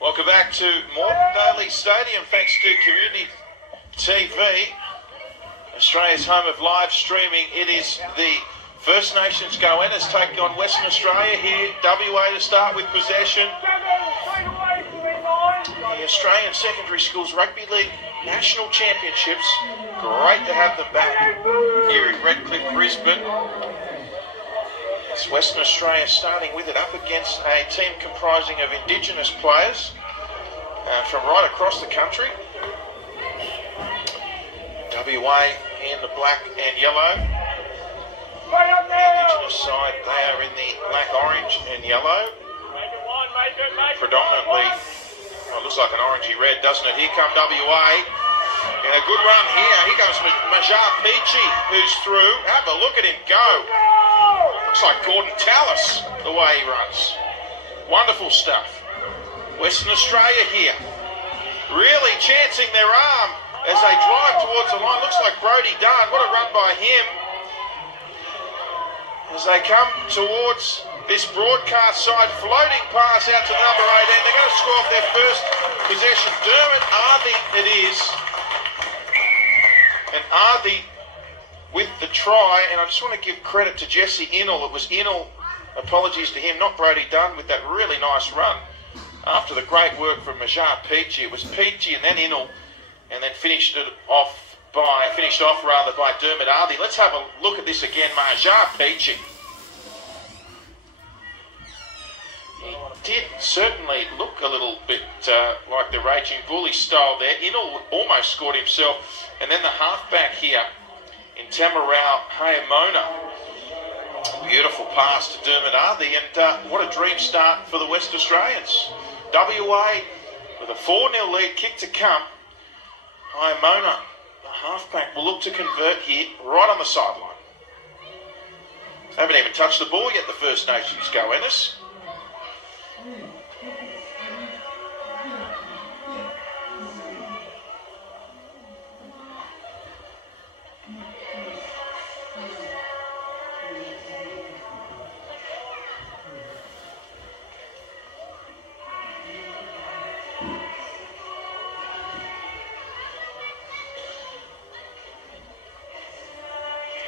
Welcome back to Moreton Daily Stadium, thanks to Community TV, Australia's home of live streaming. It is the First Nations Goannas taking on Western Australia here. WA to start with possession. The Australian Secondary Schools Rugby League National Championships. Great to have them back here in Redcliffe, Brisbane. It's Western Australia starting with it up against a team comprising of Indigenous players from right across the country. WA in the black and yellow. The Indigenous side, they are in the black, orange and yellow. Predominantly, well, it looks like an orangey red, doesn't it? Here come WA. And a good run here. Here comes Majar Peachy, who's through. Have a look at him go. Looks like Gordon Tallis, the way he runs. Wonderful stuff. Western Australia here. Really chancing their arm as they drive towards the line. Looks like Brodie Dunn. What a run by him. As they come towards this broadcast side, floating pass out to number 18. They're going to score off their first possession. Dermot Arthey it is. And Arthey with the try, and I just want to give credit to Jesse Innell. It was Innell, apologies to him, not Brodie Dunn, with that really nice run. After the great work from Majar Peachy, it was Peachy and then Innell, and then finished off by Dermot Arthey. Let's have a look at this again. Majar Peachy. He did certainly look a little bit like the Raging Bully style there. Innell almost scored himself, and then the halfback here in Tamarau Hayamona. Beautiful pass to Dermot Arthey, and what a dream start for the West Australians. WA with a 4-0 lead, kick to come. Hayamona, the halfback, will look to convert here right on the sideline. Haven't even touched the ball yet, the First Nations Goannas.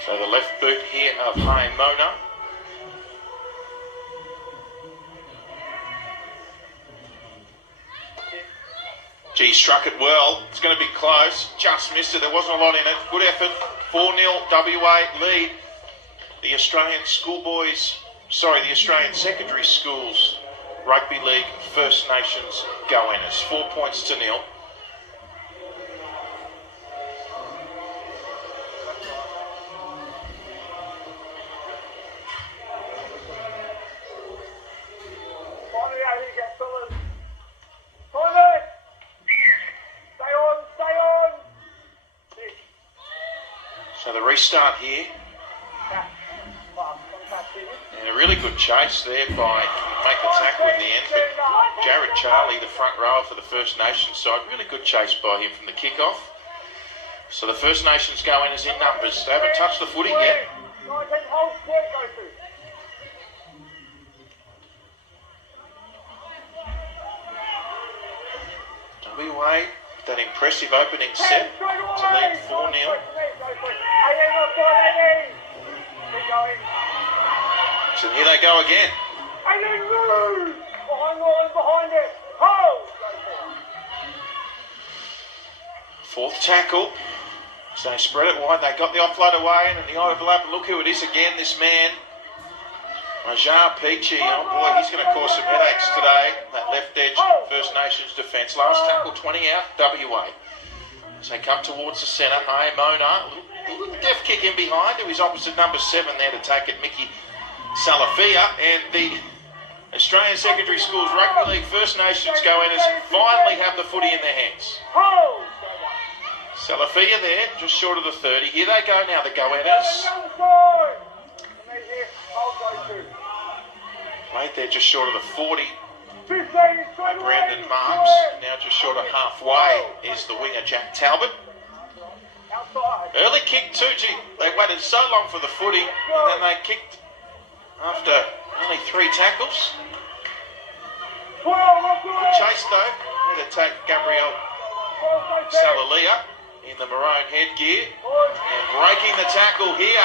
So the left boot here of Hayamona. Gee, struck it well. It's going to be close. Just missed it. There wasn't a lot in it. Good effort. 4-0 WA lead. The Australian the Australian Secondary Schools Rugby League First Nations Goannas. 4 points to 0. So the restart here. And a really good chase there by make the tackle in the end. But Jared Charlie, the front rower for the First Nations side, really good chase by him from the kickoff. So the First Nations Goannas in numbers. They haven't touched the footy yet. WA, that impressive opening set to lead 4-0. So here they go again. Fourth tackle. So they spread it wide. They got the offload away and the overlap. Look who it is again, this man. Majar Peachy. Oh boy, he's going to cause some headaches today. That left edge First Nations defence. Last tackle 20 out, WA. As they come towards the centre, Hayamona. A little deft kick in behind to his opposite number 7 there to take it, Mickey Salafia. And the Australian Secondary Schools Rugby League First Nations Goannas finally have the footy in their hands. Salafia there, just short of the 30. Here they go now, the Goannas. Right there, just short of the 40. Brandon Marks. Now just short of halfway is the winger, Jack Talbot. Early kick too, gee. They waited so long for the footy, and then they kicked after only 3 tackles. Presto. Here to take Gabrielle Salalia in the maroon headgear. And breaking the tackle here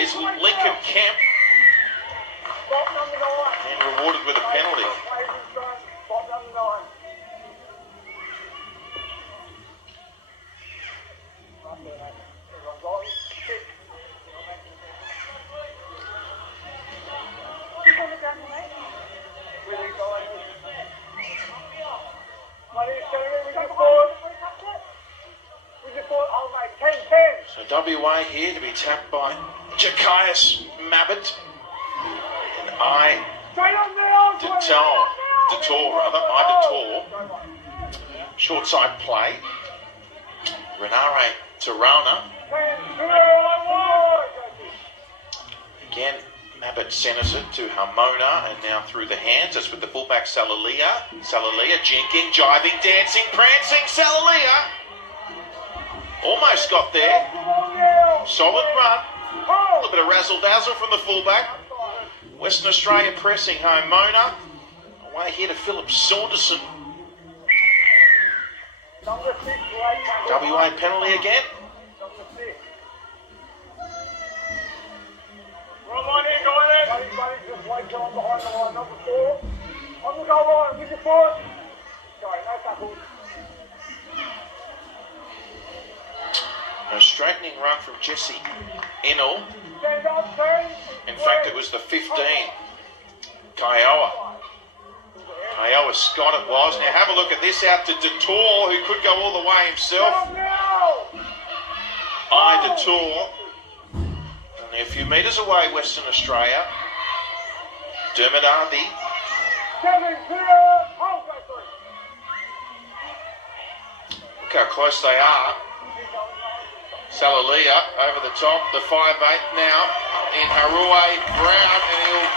is Lincoln Kemp. And rewarded with a penalty. So WA here to be tapped by Jakias Mabbott and Detour. Short side play. Renare Tarana. Again, Mabbott centres it to Harmona and now through the hands. That's with the fullback Salalia. Salalia jinking, jiving, dancing, prancing. Salalia almost got there. Solid run. A little bit of razzle-dazzle from the fullback. Western Australia pressing home. Mona. Away here to Philip Saunderson. WA penalty again. A straightening run from Jesse Enel. In fact, it was the 15. Kiowa Scott it was. Now have a look at this out to Detour, who could go all the way himself. Detour. Only a few metres away, Western Australia. Dermot Arby. Look how close they are. Salalia over the top, the 5'8" now in Harue Brown, and he'll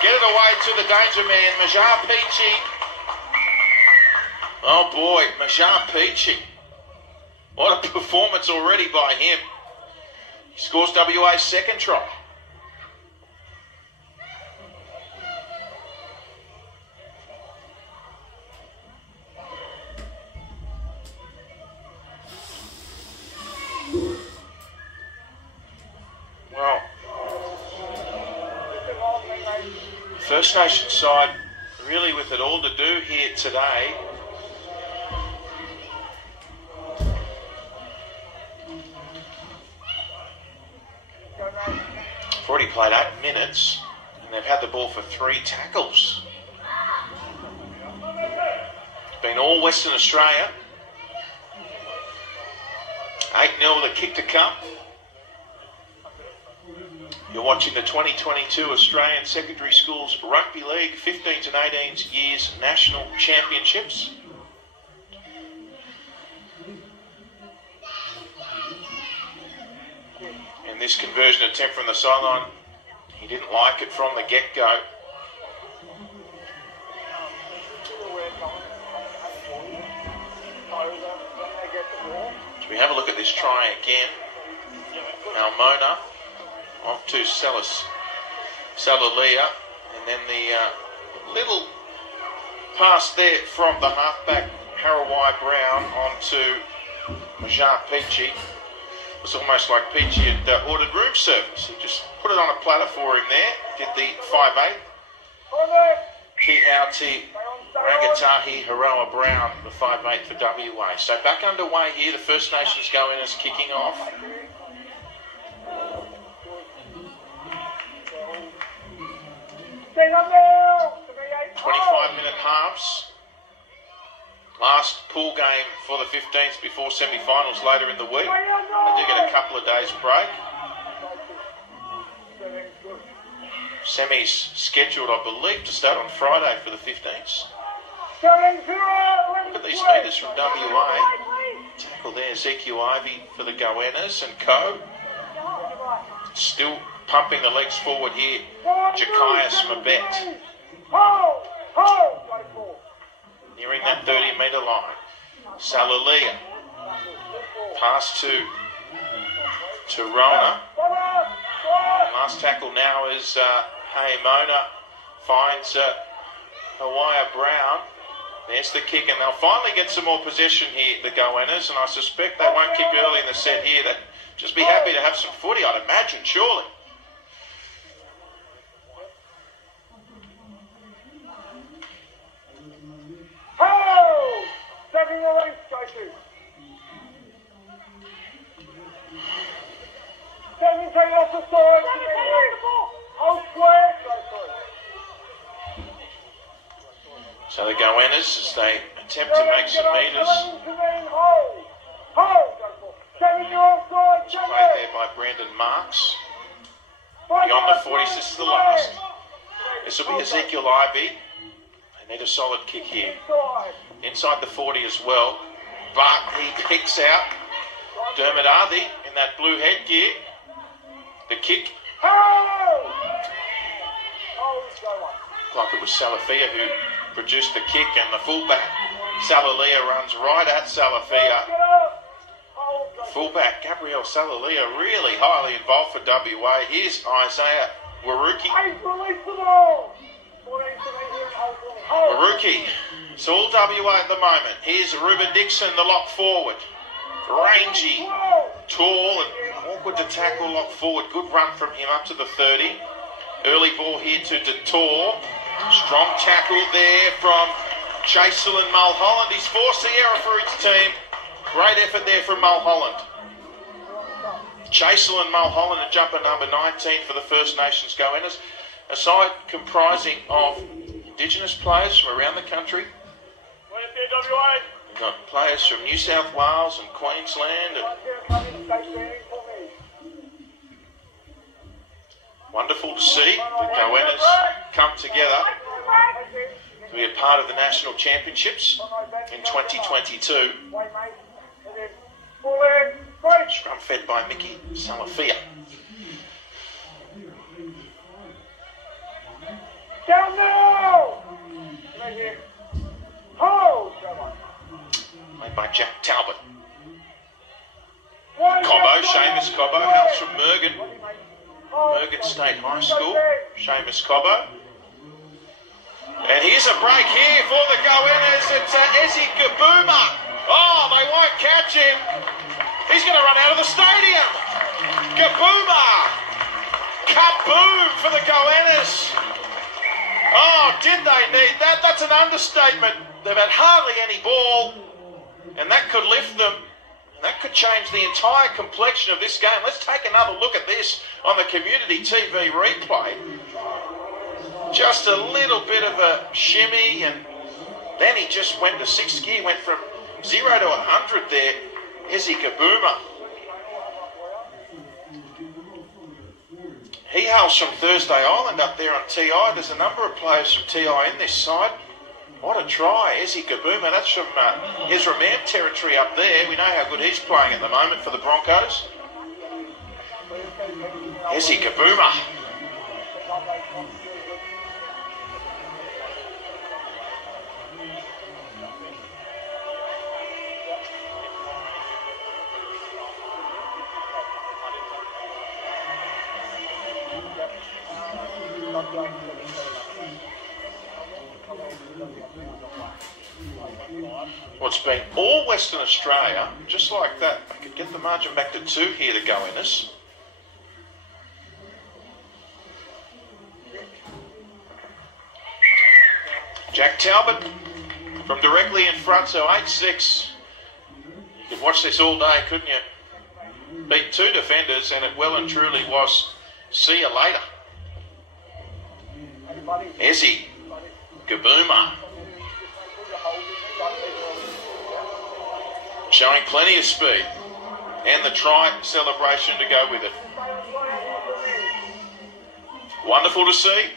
get it away to the danger man, Majar Peachy. Oh boy, Majar Peachy. What a performance already by him. He scores WA's second try. Well, First Nation side really with it all to do here today. They've already played 8 minutes and they've had the ball for 3 tackles. It's been all Western Australia. 8-0 the kick to come. You're watching the 2022 Australian Secondary Schools Rugby League 15s and 18s years National Championships. And this conversion attempt from the sideline, he didn't like it from the get-go. So we have a look at this try again. Almona off to Salalia, and then the little pass there from the halfback Harawai Brown onto Majar Peachy. It was almost like Peachy had ordered room service. He just put it on a platter for him there, did the 5'8". Kihauti Rangatahi Haroa Brown, the 5'8" for WA. So back underway here, the First Nations go in as kicking off. 25-minute halves. Last pool game for the 15s before semi-finals later in the week. They do get a couple of days break. Semis scheduled, I believe, to start on Friday for the 15s. Look at these meters from WA. Tackle there, Ezekiel Ivey for the Goannas and co. Still pumping the legs forward here, Jakias Mabbott. Nearing that 30-metre line. Salalia. Pass to Rona. And last tackle now is Mona finds Hawaii Brown. There's the kick, and they'll finally get some more possession here, the Goannas, and I suspect they won't kick early in the set here. They'd just be happy to have some footy, I'd imagine, surely. Oh! 7 release, Joker. 17 off the side. Hold square. So the Goannas, as they attempt to make some metres. It's played there by Brandon Marks. Beyond the 40s, this is the last. This will be Ezekiel Ivey. They need a solid kick here. Inside the 40 as well. But he kicks out. Dermot Arthey in that blue headgear. The kick. Like it was Salafia who produced the kick, and the fullback Salalia runs right at Salafia. Fullback Gabriel Salalia really highly involved for WA. Here's Isaiah Waruki. Waruki, it's all WA at the moment. Here's Ruben Dixon, the lock forward. Rangy, tall and awkward to tackle lock forward. Good run from him up to the 30. Early ball here to Detour. Strong tackle there from Chasel and Mulholland. He's forced the error for his team. Great effort there from Mulholland. Chasel and Mulholland are jumper number 19 for the First Nations Goannas. A side comprising of Indigenous players from around the country. We've got players from New South Wales and Queensland. Wonderful to see the Goannas come together to be a part of the National Championships in 2022. Scrum fed by Mickey Salafia. Down now! Hold! Played by Jack Talbot. Cobbo, Seamus Cobbo, hails from Mergen State High School. Seamus Cobbo. And here's a break here for the Goannas. It's Ezzy Kabooma. Oh, they won't catch him. He's going to run out of the stadium. Kabooma. Kaboom for the Goannas. Oh, did they need that? That's an understatement. They've had hardly any ball, and that could lift them. That could change the entire complexion of this game. Let's take another look at this on the community TV replay. Just a little bit of a shimmy, and then he just went to sixth gear, went from 0 to 100 there. Ezzy Kabooma. He hails from Thursday Island up there on TI. There's a number of players from TI in this side. What a try, Ezzy Kabooma. That's from Ezra Mann territory up there. We know how good he's playing at the moment for the Broncos. Ezzy Kabooma. Well, it's been all Western Australia, just like that. I could get the margin back to 2 here, the Goannas. Jack Talbot from directly in front, so 8-6. You could watch this all day, couldn't you? Beat 2 defenders, and it well and truly was see you later. Ezzy Kabooma. Showing plenty of speed, and the try celebration to go with it. Wonderful to see.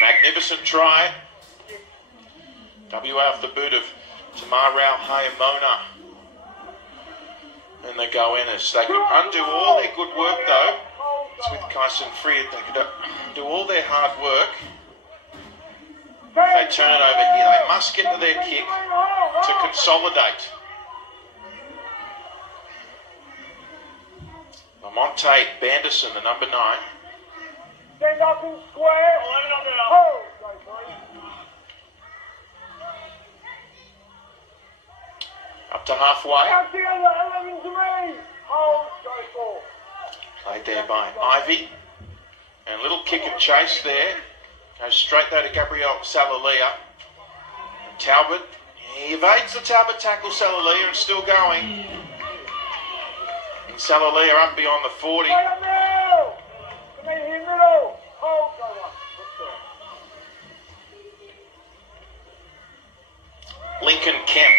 Magnificent try. WA off the boot of Tamarau Hayamona. And the Goannas. They could undo all their good work though. It's with Kyson Freed. They could do all their hard work. If they turn it over here, they must get to their kick to consolidate. Lamonte Banderson, the number 9. Stand up in square. Up to halfway. Out together, 11 to me. Hold, go for. Played there by Ivy. And a little kick and chase there. Goes straight there to Gabriel Salalia. And Talbot, he evades the Talbot tackle, Salalia, and still going. And Salalia up beyond the 40. Right up now. To me, in middle. Hold, go one. Lincoln Kemp.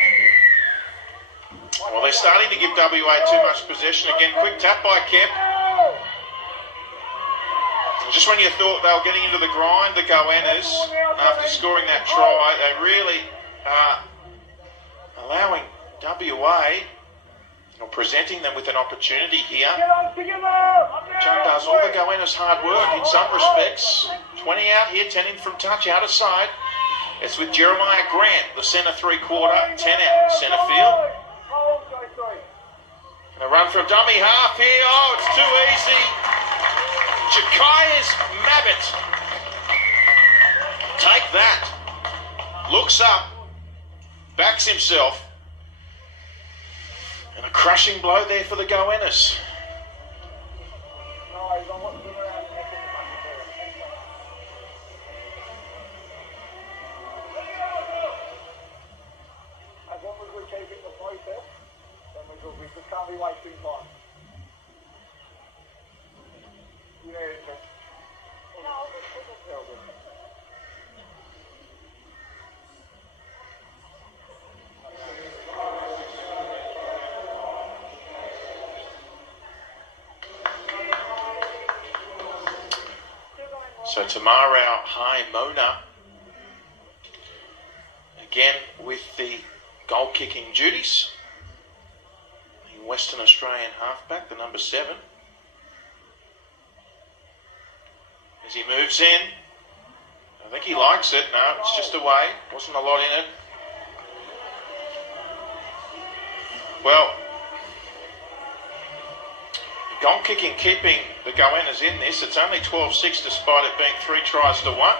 Well, they're starting to give WA too much possession again. Quick tap by Kemp. And just when you thought they were getting into the grind, the Goannas, after scoring that try, they really are allowing WA, or presenting them with an opportunity here. John does all the Goannas hard work in some respects. 20 out here, 10 in from touch, out of side. It's with Jeremiah Grant, the centre three-quarter, 10 out, centre field. And a run from dummy half here. Oh, it's too easy. Jakias Mabbott. Take that. Looks up. Backs himself. And a crushing blow there for the Goannas. Can't be wasting time. Yeah, So Tamarau Haimona again with the goal kicking duties. Western Australian halfback, the number 7. As he moves in, I think he likes it. No, it's just away. Wasn't a lot in it. Well, goal kicking keeping the Goannas in this. It's only 12-6 despite it being 3 tries to 1.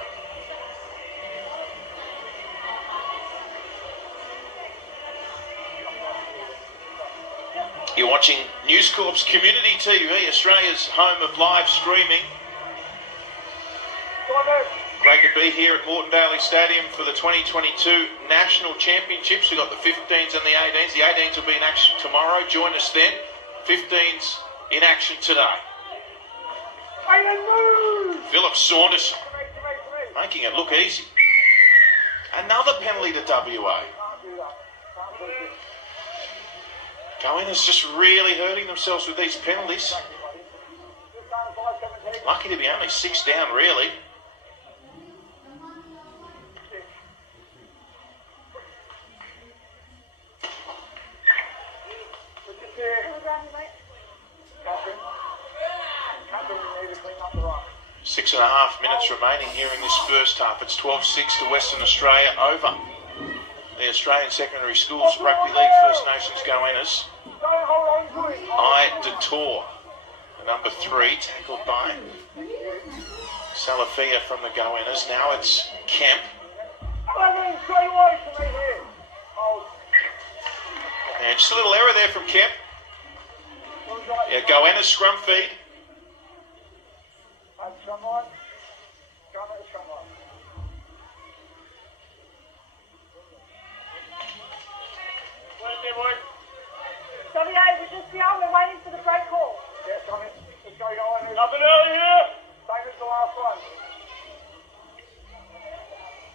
You're watching News Corp's Community TV, Australia's home of live streaming. Great to be here at Moreton Daly Stadium for the 2022 National Championships. We've got the 15s and the 18s. The 18s will be in action tomorrow. Join us then. 15s in action today. Philip Saunderson making it look easy. Another penalty to WA. Goanna's just really hurting themselves with these penalties. Lucky to be only 6 down, really. Six and a half minutes remaining here in this first half. It's 12-6 to Western Australia over the Australian Secondary Schools Rugby League First Nations Goannas. Detour, the number 3, tackled by Salafia from the Goannas. Now it's Kemp. And just a little error there from Kemp. Yeah, Goannas scrum feed. WA, we're just here, we're waiting for the break call. Yes, on it. Let's go, Goanna. Nothing early here. Same as the last one.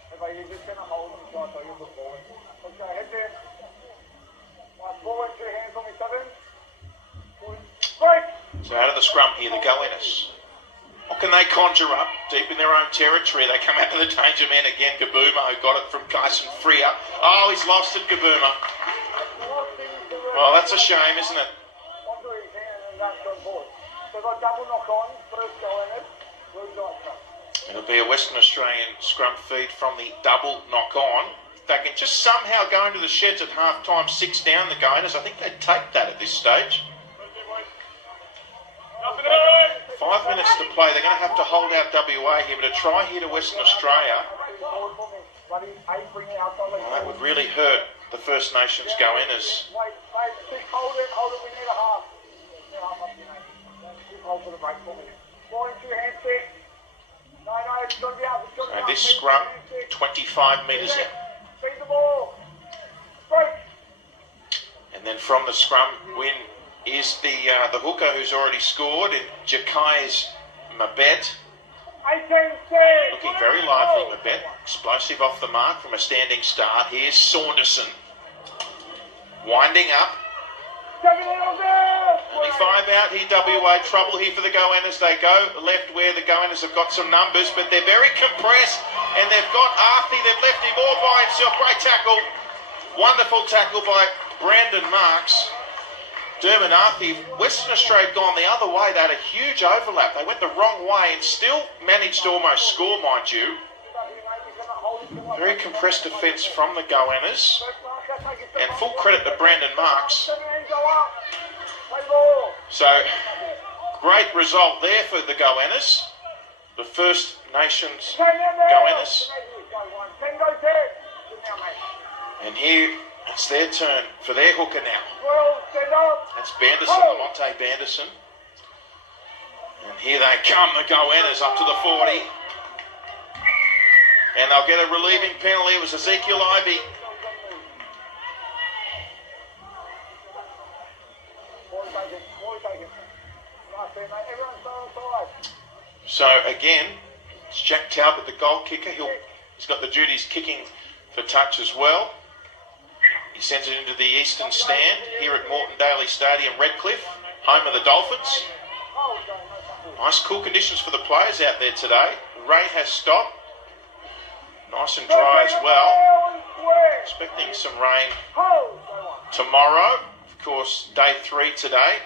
If you just going to hold them, so you'll look forward. Let's go, head there. Right, forward, 2 hands on me, 7. Break. So out of the scrum here, the Goannas. What can they conjure up deep in their own territory? They come out of the danger man again. Gabooma, who got it from Kyson Freer. Oh, he's lost it, Gabooma. Well, that's a shame, isn't it? It'll be a Western Australian scrum feed from the double knock-on. If they can just somehow go into the sheds at half-time, 6 down, the Goannas, I think they'd take that at this stage. 5 minutes to play. They're going to have to hold out WA here, but a try here to Western Australia. Well, that would really hurt the the First Nations Goannas. Wait, just hold it, we need a half. Half up, just hold for the break for me. 4 and 2 handset. No, it's got to be out. So this scrum, 25 metres in. Feed the ball. Break. And then from the scrum win is the hooker who's already scored in Jakai's Mabet. 18-6. Looking very lively, Mabet. Explosive off the mark from a standing start. Here's Saunderson. Winding up. Only 5 out here, WA. Trouble here for the Goannas. They go left where the Goannas have got some numbers, but they're very compressed, and they've got Arthey. They've left him all by himself. Great tackle. Wonderful tackle by Brandon Marks. Dermot Arthey. Western Australia had gone the other way. They had a huge overlap. They went the wrong way and still managed to almost score, mind you. Very compressed defence from the Goannas. And full credit to Brandon Marks. So, great result there for the Goannas. The First Nations Goannas. And here, it's their turn for their hooker now. That's Banderson, Lamonte Banderson. And here they come, the Goannas up to the 40. And they'll get a relieving penalty. It was Ezekiel Ivey. So again, it's Jack Talbot, the goal kicker. He's got the duties kicking for touch as well. He sends it into the eastern stand here at Moreton Daly Stadium, Redcliffe, home of the Dolphins. Nice cool conditions for the players out there today. The rain has stopped. Nice and dry as well. Expecting some rain tomorrow. Of course, day 3 today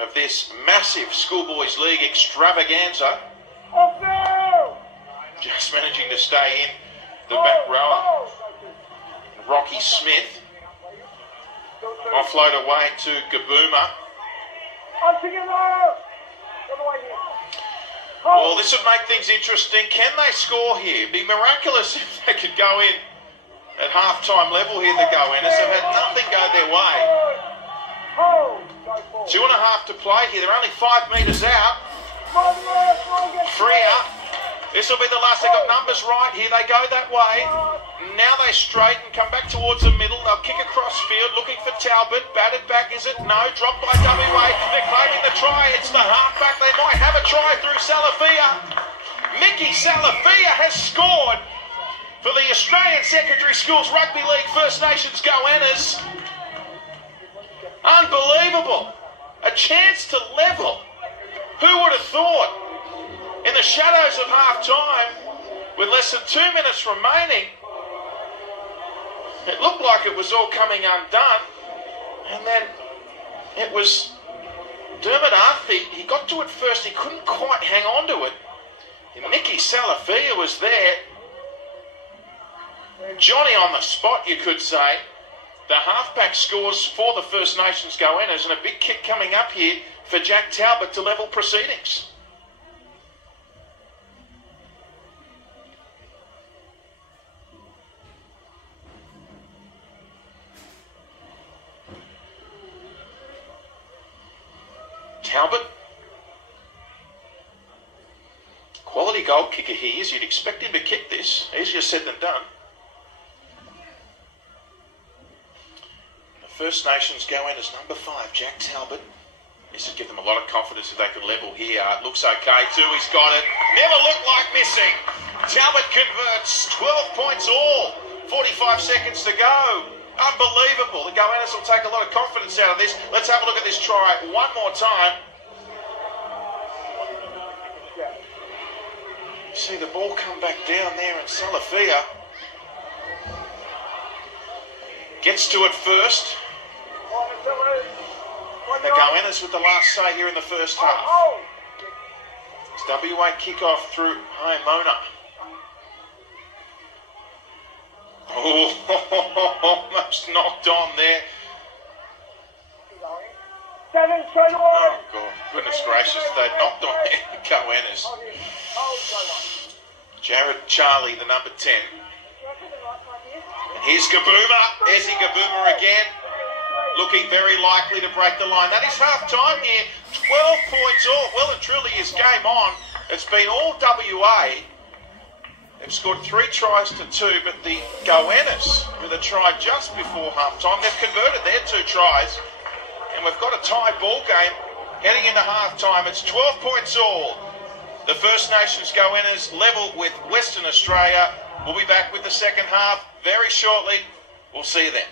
of this massive Schoolboys League extravaganza. Just managing to stay in the back rower. Rocky Smith. Offload away to Gabooma. Well, this would make things interesting. Can they score here? It'd be miraculous if they could go in at half-time level here, the Goannas. They've had nothing go their way. 2.5 to play here. They're only 5 metres out. 3 out. This will be the last. They got numbers right here. They go that way. Now they straighten, come back towards the middle. They'll kick across field, looking for Talbot. Batted back, is it? No. Dropped by WA. They're claiming the try. It's the halfback. They might have a try through Salafia. Mickey Salafia has scored for the Australian Secondary Schools Rugby League First Nations Goannas. Unbelievable. A chance to level. Who would have thought? In the shadows of half-time, with less than 2 minutes remaining, it looked like it was all coming undone. And then it was Dermot Arthey. He got to it first. He couldn't quite hang on to it. And Mickey Salafia was there. Johnny on the spot, you could say. The halfback scores for the First Nations Goannas, and a big kick coming up here for Jack Talbot to level proceedings. Talbot, quality goal kicker he is. You'd expect him to kick this. Easier said than done. The First Nations Goannas number 5, Jack Talbot. This would give them a lot of confidence if they could level here. It looks okay too. He's got it. Never looked like missing. Talbot converts. 12 points all. 45 seconds to go. Unbelievable. The Goannas will take a lot of confidence out of this. Let's have a look at this try one more time. See the ball come back down there, and Salafia gets to it first. And the Goannas with the last say here in the first half. It's WA kickoff through Haimona. Oh, almost knocked on there. Oh, God. Goodness gracious, they knocked on there, the Goannas. Jared Charlie, the number 10. Here's Gabooma. Ezzy Gabooma again. Looking very likely to break the line. That is half-time here. 12 points all. Well and truly is game on. It's been all WA. They've scored 3 tries to 2, but the Goannas, with a try just before half-time, they've converted their 2 tries. And we've got a tie ball game heading into half-time. It's 12 points all. The First Nations Goannas level with Western Australia. We'll be back with the second half very shortly. We'll see you then.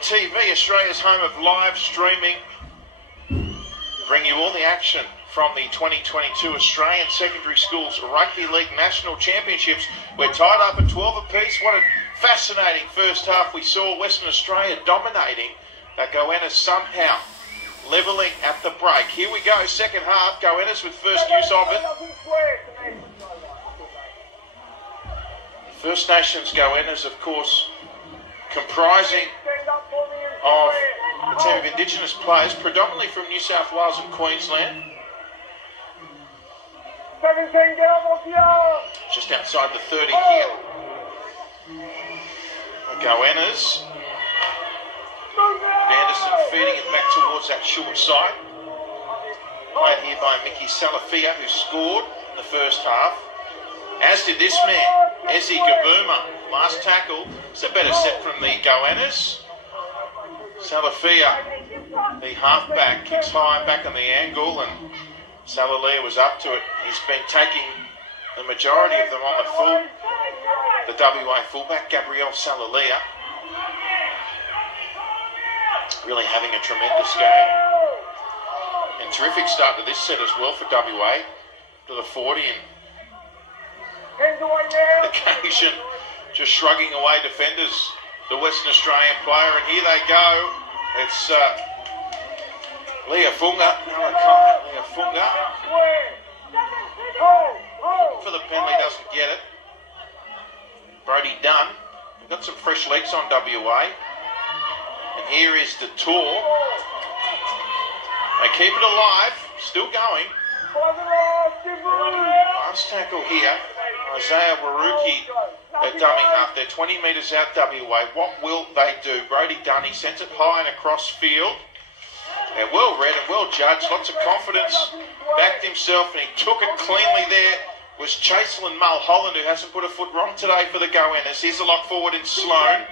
TV, Australia's home of live streaming. Bring you all the action from the 2022 Australian Secondary Schools Rugby League National Championships. We're tied up at 12 apiece. What a fascinating first half we saw. Western Australia dominating. The Goannas somehow levelling at the break. Here we go, second half. Goannas with first use of it. First Nations Goannas, of course, comprising of a team of Indigenous players, predominantly from New South Wales and Queensland. 17, get up, Just outside the 30 here. The Goannas. Anderson feeding it back towards that short side. Played here by Mickey Salafia, who scored in the first half. As did this man, Ezzy Gabooma. Last tackle. It's a better set from the Goannas. Salafia, the halfback, kicks high back on the angle, and Salalia was up to it. He's been taking the majority of them on the full. The WA fullback, Gabriel Salalia, really having a tremendous game. And terrific start to this set as well for WA, to the 40, and occasion just shrugging away defenders, the Western Australian player, and here they go. It's Leah Funga. Leah Funga. For the penalty, doesn't get it. Brody Dunn. We've got some fresh legs on WA. And here is the tour. They keep it alive. Still going. Last tackle here. Isaiah Waruki, a dummy half. They're 20 metres out WA. What will they do? Brody Dunn, he sends it high and across field. They're well read and well judged. Lots of confidence. Backed himself and he took it cleanly there. Was Chaselin Mulholland, who hasn't put a foot wrong today for the Goannas. Here's a lock forward in Sloan.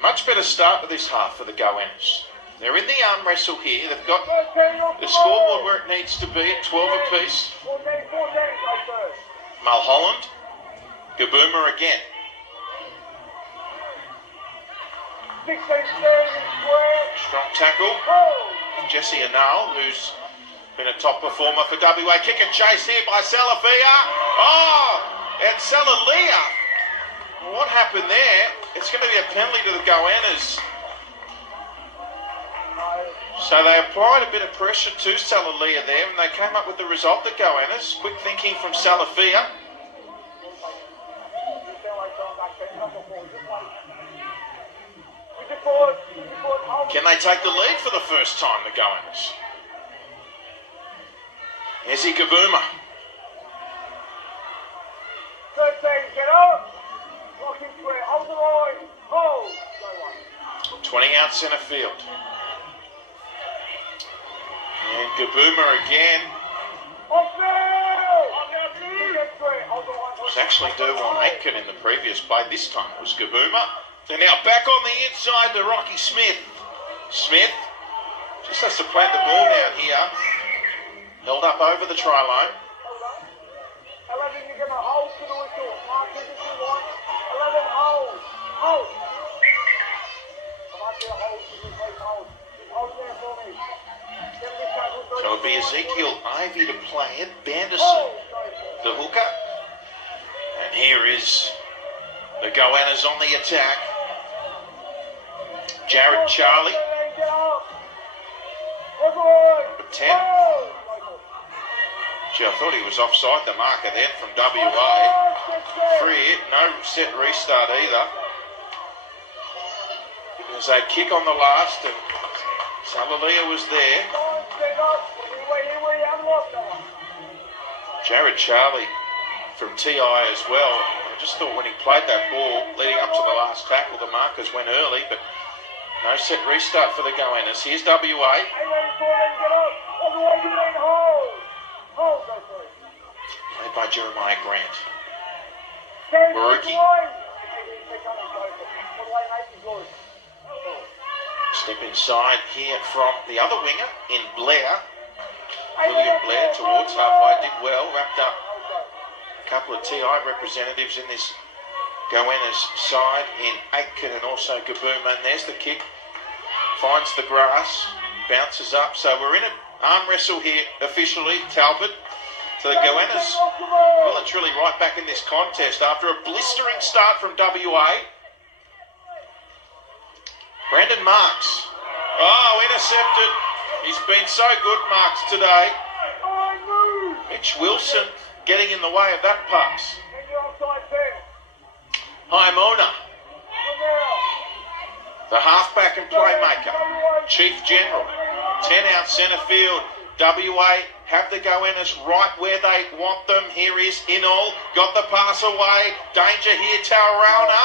Much better start to this half for the Goannas. They're in the arm wrestle here. They've got the scoreboard where it needs to be at 12 apiece. Mulholland. Gabooma again. Strong tackle. Jesse Anal, who's been a top performer for WA. Kick and chase here by Salafia. Oh, and Salalia. What happened there? It's going to be a penalty to the Goannas. So they applied a bit of pressure to Salalia there, and they came up with the result, the Goannas. Quick thinking from Salafia. Can they take the lead for the first time, the Goannas? Ezzy Gabooma. 13, get up. Locking square, hold the line. Hold. 20 out centre field. And Gabooma again. It was actually Derwan Aitken in the previous play. This time it was Gabooma. They're now back on the inside to Rocky Smith. Smith just has to plant the ball down here. Held up over the try line. 11, you give a hold to the whistle. Mark it if you want. 11, hold. Hold. I might be a hold. Hold. Hold there for me. So it'll be Ezekiel Ivey to play it. Banderson, the hooker. And here is the Goannas on the attack. Jared Charlie. Number 10. Gee, I thought he was offside the marker then from WA. Free hit, no set restart either. Because they'd kick on the last and Salalia was there. Jared Charlie from TI as well. I just thought when he played that ball leading up to the last tackle, the markers went early, but no set restart for the Goannas. Here's WA. Get up. All the way in. Hold. Hold, go for it. Played by Jeremiah Grant. Waruki. Step inside here from the other winger in Blair. William Blair towards halfway, did well, wrapped up a couple of TI representatives in this Goanna's side in Aitken and also Gabooma. And there's the kick, finds the grass, bounces up. So we're in an arm wrestle here officially, Talbot. So the Goannas, well and truly right back in this contest after a blistering start from WA. Brandon Marks. Oh, intercepted. He's been so good, Marks, today. Mitch Wilson getting in the way of that pass. Haimona. The halfback and playmaker. Chief General. 10 out centre field. WA have the Goannas right where they want them. Here is Inall. Got the pass away. Danger here, Taurana.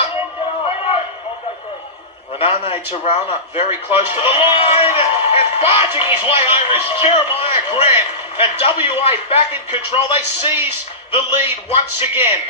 Renane Taurana very close to the line. And barging his way over is Jeremiah Grant. And WA back in control. They seize the lead once again.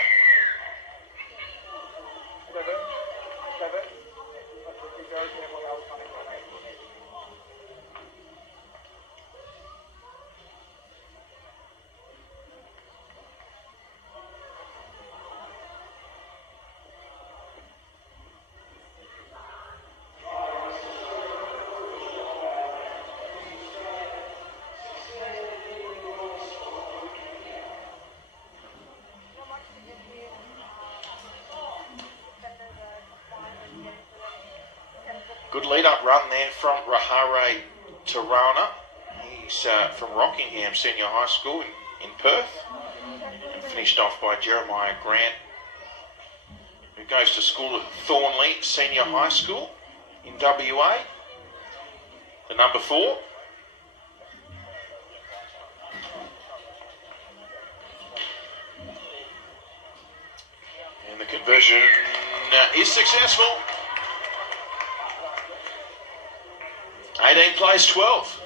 Good lead-up run there from Rahare Taurana. He's from Rockingham Senior High School in Perth. And finished off by Jeremiah Grant, who goes to school at Thornley Senior High School in WA. The number 4. And the conversion is successful. 18 plays 12.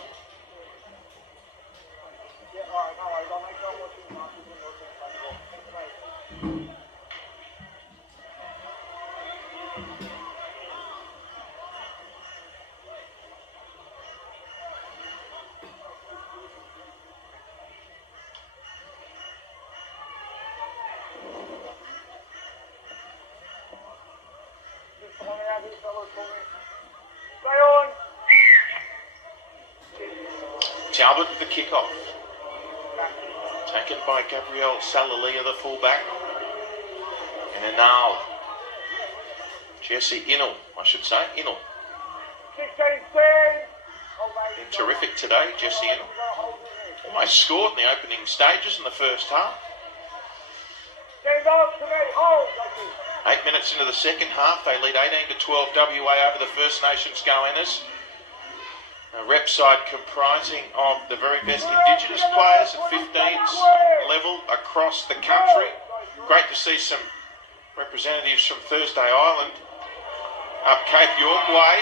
Talbot with the kick-off. Taken by Gabrielle Salalia, the fullback. And Anal. Jesse Inall, I should say. Inall. Been terrific today, Jesse Inall. Almost scored in the opening stages in the first half. 8 minutes into the second half, they lead 18-12 WA over the First Nations Goannas. A rep side comprising of the very best Indigenous players at 15s level across the country. Great to see some representatives from Thursday Island up Cape York way.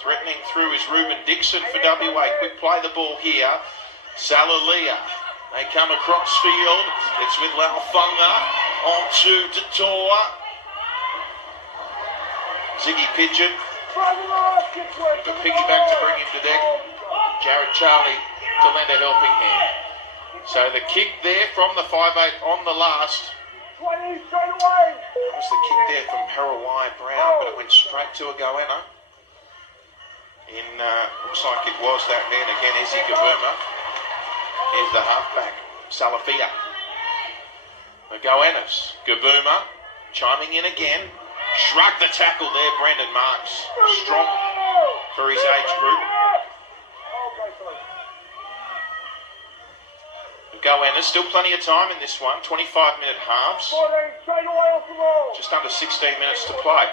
Threatening through is Ruben Dixon for WA. Quick play the ball here. Salalia. They come across field. It's with Laufunga. On to Detour. Ziggy Pigeon. The piggyback to bring him to deck. Jared Charlie to lend a helping hand. So the kick there from the 5'8" on the last. That was the kick there from Harawai Brown, but it went straight to a Goanna. Looks like it was that man again, Ezzy Gabooma. Here's the halfback, Salafia. The Goannas, Gabooma chiming in again. Shrugged the tackle there, Brandon Marks. Strong for his age group. The Goannas, still plenty of time in this one. 25-minute halves. Just under 16 minutes to play.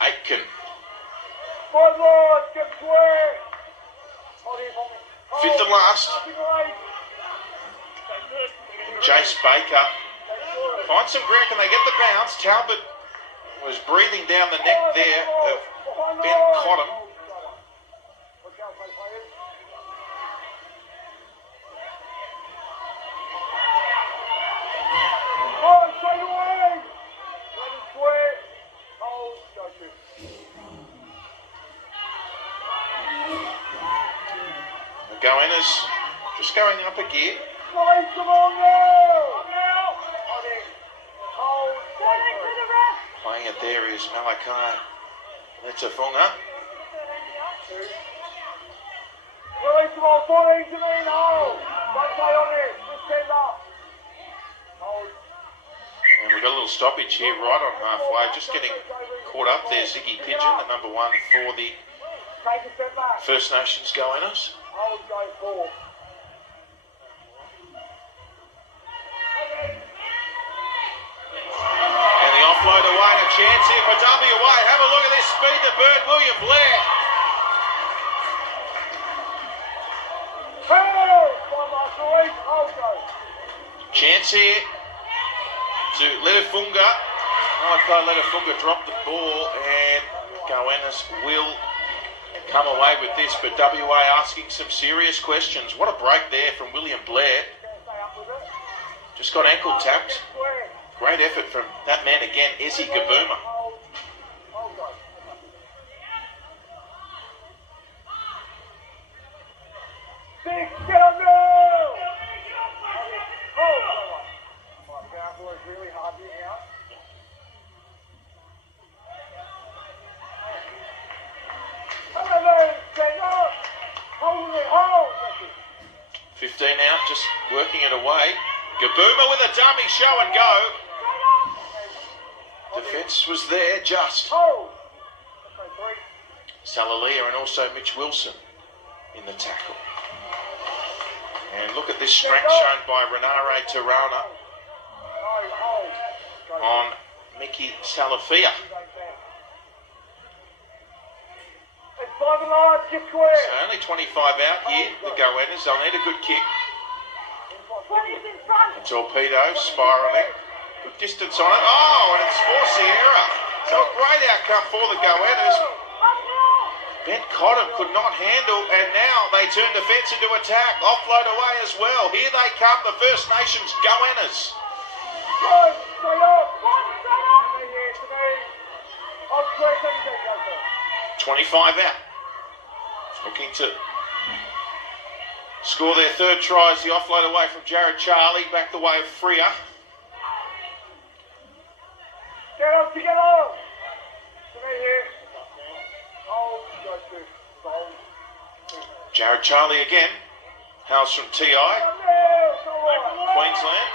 Aitken. Fifth and last. Jace Baker finds some ground. Can they get the bounce? Talbot was breathing down the neck there of Ben Cottam. Goanna's just going up a gear. Playing it there is Malachi Letafunga. Release them all, 14 to me, no. Don't play on it, just stand up. And we've got a little stoppage here right on halfway. Just getting caught up there, Ziggy Pigeon, the number one for the First Nations Goannas. Hold, go forward. And the offload away, and a chance here for WA. Have a look at this speed to burn William Blair. Chance here to Letafunga. Malachi Letafunga dropped the ball, and Goannas will come away with this, but WA asking some serious questions. What a break there from William Blair. Just got ankle tapped. Great effort from that man again, Ezzy Gabooma. Get up now! It's really hard here now. 15 out, just working it away. Gabooma with a dummy, show and go. Defence was there, just. Salalia and also Mitch Wilson in the tackle. And look at this strength shown by Renare Tarana on Mickey Salafia. So only 25 out here, the Goannas. They'll need a good kick. A torpedo spiralling. Good distance on it. Oh, and it's for Sierra. So a great outcome for the Goannas. Ben Cottam could not handle, and now they turn defence into attack. Offload away as well. Here they come, the First Nations Goannas. 25 out. Looking to score their third try as the offload away from Jared Charlie, back the way of Freer. Get on! Jared Charlie again. House from TI. Queensland.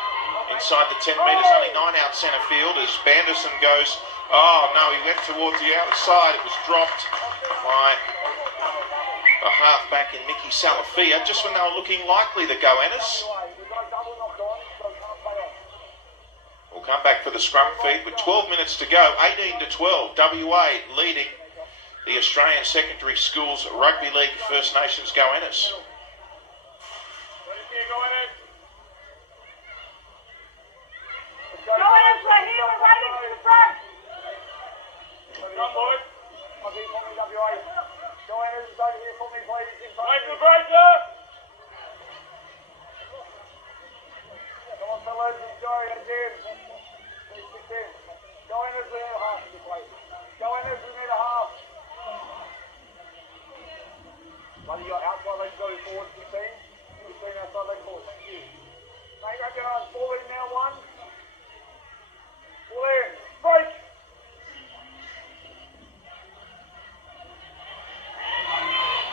Inside the 10 metres, only 9 out centre field as Banderson goes. Oh no, he went towards the outside. It was dropped by the halfback in Mickey Salafia, just when they were looking likely, the Goannas. We'll come back for the scrum feed with 12 minutes to go. 18-12. WA leading the Australian Secondary Schools Rugby League First Nations Goannas.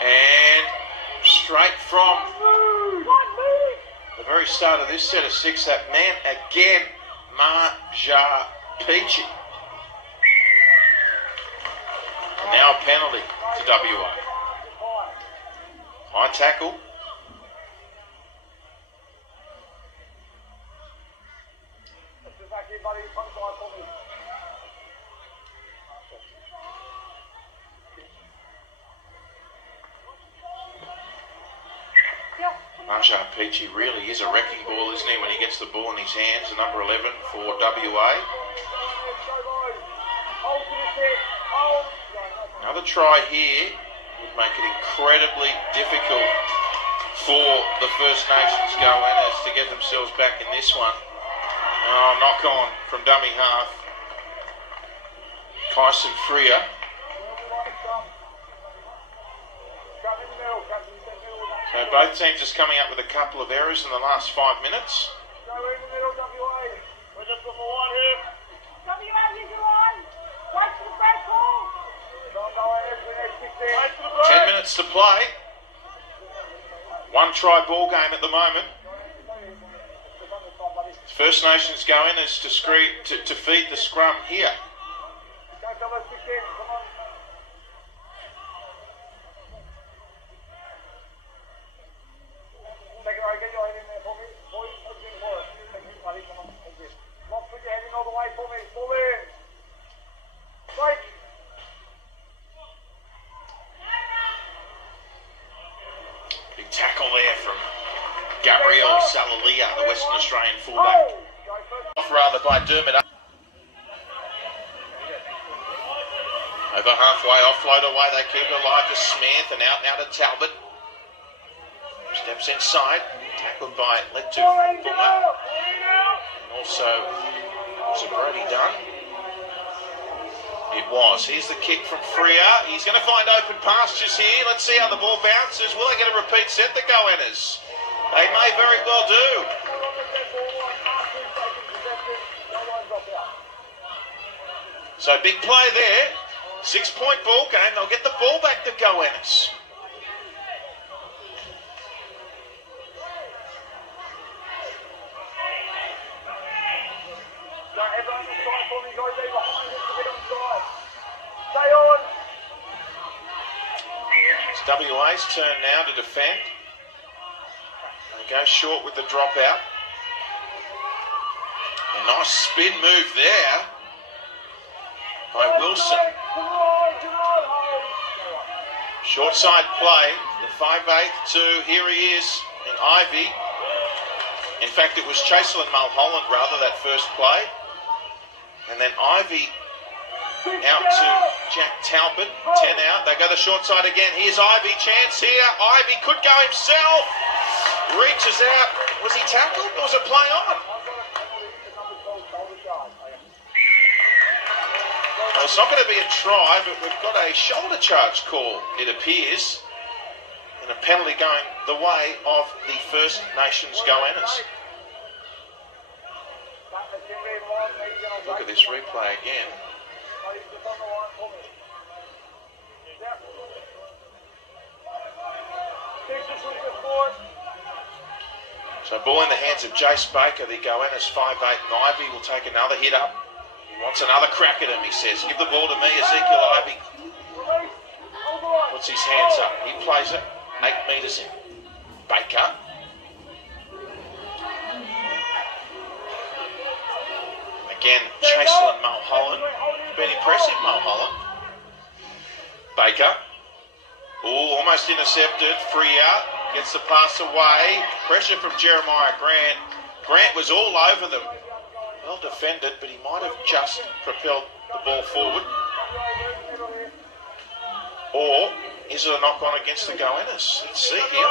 And straight from the very start of this set of 6, that man again, Marja Peachy. And now a penalty to WA. High tackle. Marja Peachy really is a wrecking ball, isn't he, when he gets the ball in his hands, the number 11 for WA. Another try here would make it incredibly difficult for the First Nations Goannas to get themselves back in this one. Oh, knock on from dummy half. Kyson Freer. So both teams just coming up with a couple of errors in the last 5 minutes. Go in the middle, WA. We're just number one here. WA, you go on. Wait for the back ball. Don't go ahead for the next 16. 10 minutes to play. One try ball game at the moment. First Nations go in as to feed the scrum here. Go cover 16, come on. Take it right, get your head in there for me. Boys, everything for us. Take it, buddy, come on. Thank you. Come on, put your head in all the way for me. Pull in. Break. Big tackle there from Gabriel Salalia, the Western Australian fullback. Off rather by Dermot. Over halfway, offload away, they keep it alive to Smith and out now to Talbot. Steps inside, tackled by Letu Fuller. And also, was it Brody Dunn? It was. Here's the kick from Freer. He's going to find open pastures here. Let's see how the ball bounces. Will they get a repeat set, the Goannas? They may very well do. So big play there. 6-point ball game. They'll get the ball back to Goannas. It's WA's turn now to defend. They go short with the dropout. A nice spin move there by Wilson. Short side play. The 5'8" to here he is in Ivy. In fact, it was Chaselin Mulholland rather that first play. And then Ivy out to Jack Talbot, 10 out. They go the short side again. Here's Ivy, chance here. Ivy could go himself. Reaches out. Was he tackled or was it play on? Well, it's not going to be a try, but we've got a shoulder charge call, it appears. And a penalty going the way of the First Nations Goannas. Look at this replay again. So ball in the hands of Jace Baker, the Goannas 5'8", and Ivy will take another hit up. He wants another crack at him, he says. Give the ball to me, Ezekiel Ivy. Puts his hands up. He plays it 8 metres in. Baker. Again, Chaselin Mulholland. Been impressive, Mulholland. Baker. Oh, almost intercepted. Freer gets the pass away. Pressure from Jeremiah Grant. Grant was all over them. Well defended, but he might have just propelled the ball forward. Or is it a knock-on against the Goannas? Let's see here.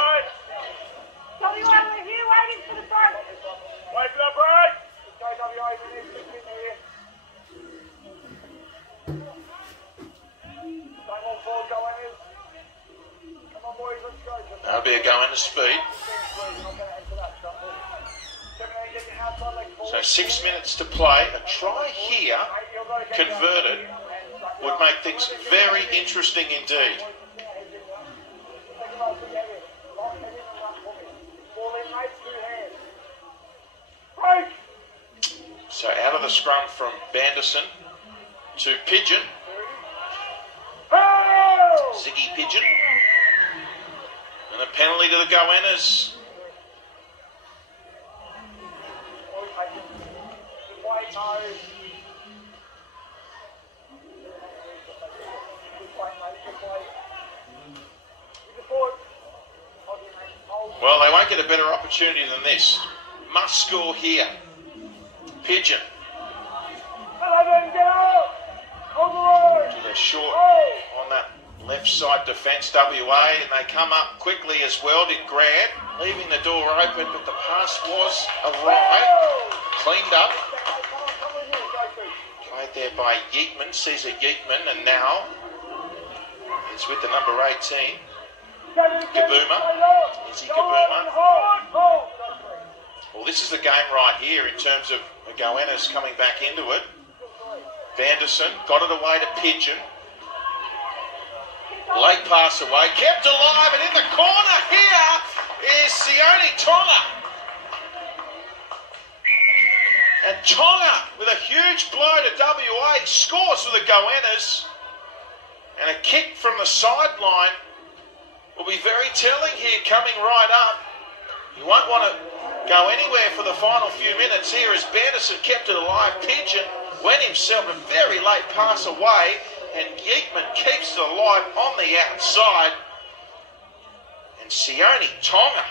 WA, we're here waiting for the break. Wait for the break. WA, we need 6 in here. Same old ball, Goannas. Come on, boys, let's go. That'll be a Goannas speed. So 6 minutes to play. A try here, converted, would make things very interesting indeed. So out of the scrum from Banderson to Pigeon. Ziggy Pigeon. And a penalty to the Goannas. Well, they won't get a better opportunity than this. Must score here. Pigeon. 11, get out! Overload! To the short on that left side defence, WA, and they come up quickly as well, did Grant, leaving the door open, but the pass was awry. Cleaned up. Played there by Yeatman, Caesar Yeatman, and now it's with the number 18. Gabooma. Izzy Gabooma. Well, this is the game right here in terms of the Goannas coming back into it. Vanderson got it away to Pigeon. Late pass away, kept alive, and in the corner here is Sione Tonga. And Tonga, with a huge blow to WA, scores for the Goannas. And a kick from the sideline will be very telling here coming right up. You won't want to go anywhere for the final few minutes here as Vanderson kept it alive. Pigeon went himself a very late pass away, and Yeatman keeps it alive on the outside. And Sione Tonga.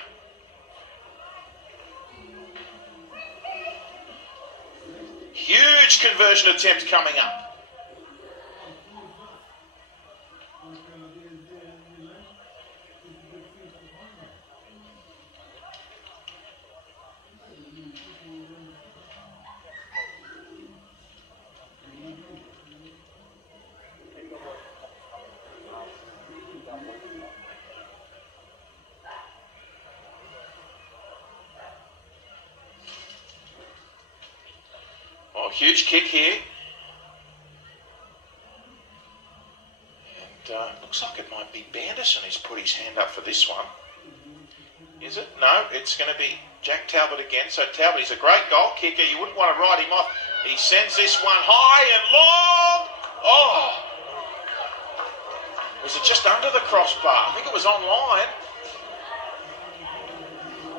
Huge conversion attempt coming up. Oh, huge kick here. And looks like it might be Banderson who's put his hand up for this one. Is it? No, it's going to be Jack Talbot again. So Talbot, he's a great goal kicker. You wouldn't want to write him off. He sends this one high and long. Oh! Was it just under the crossbar? I think it was on line.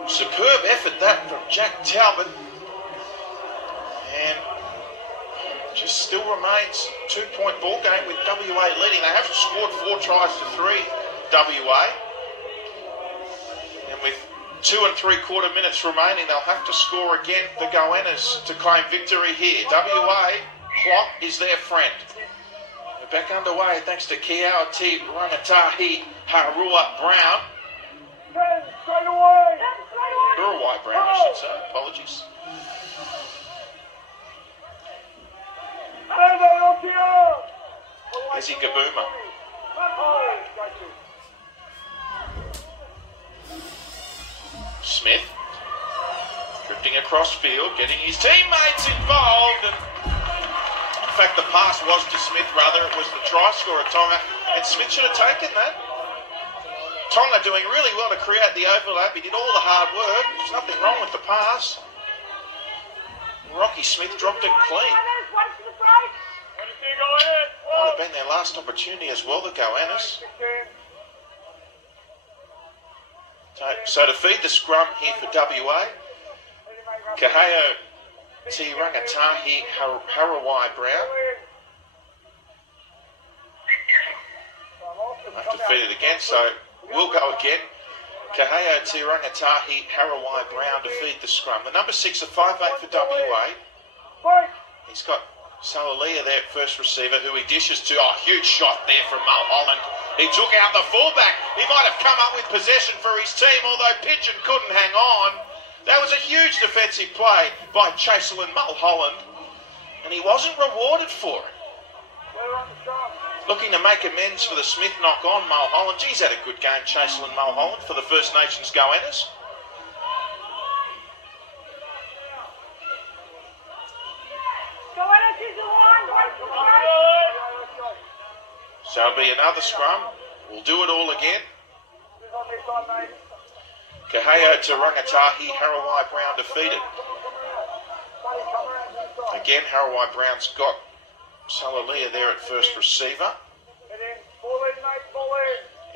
Superb effort that from Jack Talbot. And just still remains 2-point ball game with WA leading. They have scored 4 tries to 3, WA. And with 2 3/4 minutes remaining, they'll have to score again, the Goannas, to claim victory here. WA, clock is their friend. We're back underway thanks to Kiao-Te Rangatahi Harua Brown. Straight away! Uruguay Brown, I should say. Apologies. Izzy Gabooma. Smith drifting across field, getting his teammates involved. And in fact, the pass was to Smith, rather. It was the try scorer, Tonga, and Smith should have taken that. Tonga doing really well to create the overlap. He did all the hard work. There's nothing wrong with the pass. Rocky Smith dropped it clean. Might have been their last opportunity as well, the Goannas. So to feed the scrum here for WA, Kiao-Te Rangatahi Harua Brown. I'll have to feed it again, so we'll go again. Kiao-Te Rangatahi Harua Brown to feed the scrum. The number 6 of 5'8" for WA. He's got Salalia there at first receiver, who he dishes to. Oh, huge shot there from Mulholland. He took out the fullback. He might have come up with possession for his team, although Pigeon couldn't hang on. That was a huge defensive play by Chaselin Mulholland, and he wasn't rewarded for it. Looking to make amends for the Smith knock on Mulholland. Geez, had a good game, Chaselin Mulholland, for the First Nations Goannas. So it'll be another scrum. We'll do it all again. Kiao-Te Rangatahi Harua Brown defeated. Again, Harua Brown's got Salalia there at first receiver.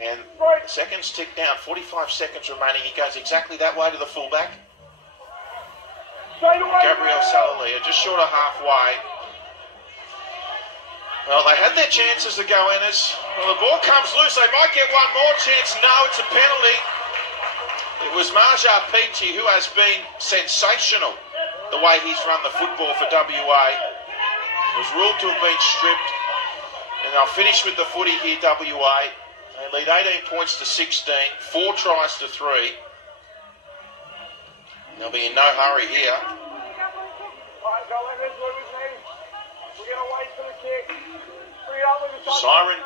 And seconds tick down, 45 seconds remaining. He goes exactly that way to the fullback. Gabriel Salalia, just short of halfway. Well, they had their chances, the Goannas. Well, the ball comes loose. They might get one more chance. No, it's a penalty. It was Marja Peachy who has been sensational the way he's run the football for WA. Was ruled to have been stripped, and they'll finish with the footy here, WA. They lead 18 points to 16, 4 tries to 3. They'll be in no hurry here. Siren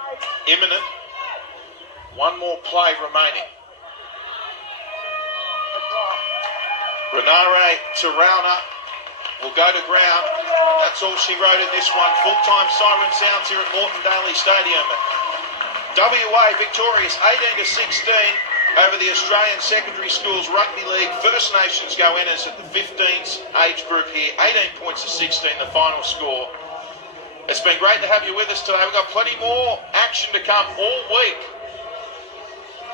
imminent. One more play remaining. Renare Tarana will go to ground. That's all she wrote in this one. Full-time siren sounds here at Moreton Daly Stadium. WA victorious 18-16 over the Australian Secondary Schools Rugby League First Nations Goannas at the 15s age group here. 18 points to 16, the final score. It's been great to have you with us today. We've got plenty more action to come all week.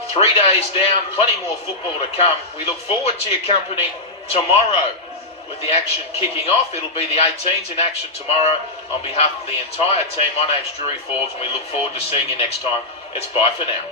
3 days down, plenty more football to come. We look forward to your company tomorrow with the action kicking off. It'll be the 18s in action tomorrow. On behalf of the entire team, my name's Drew Forbes, and we look forward to seeing you next time. It's bye for now.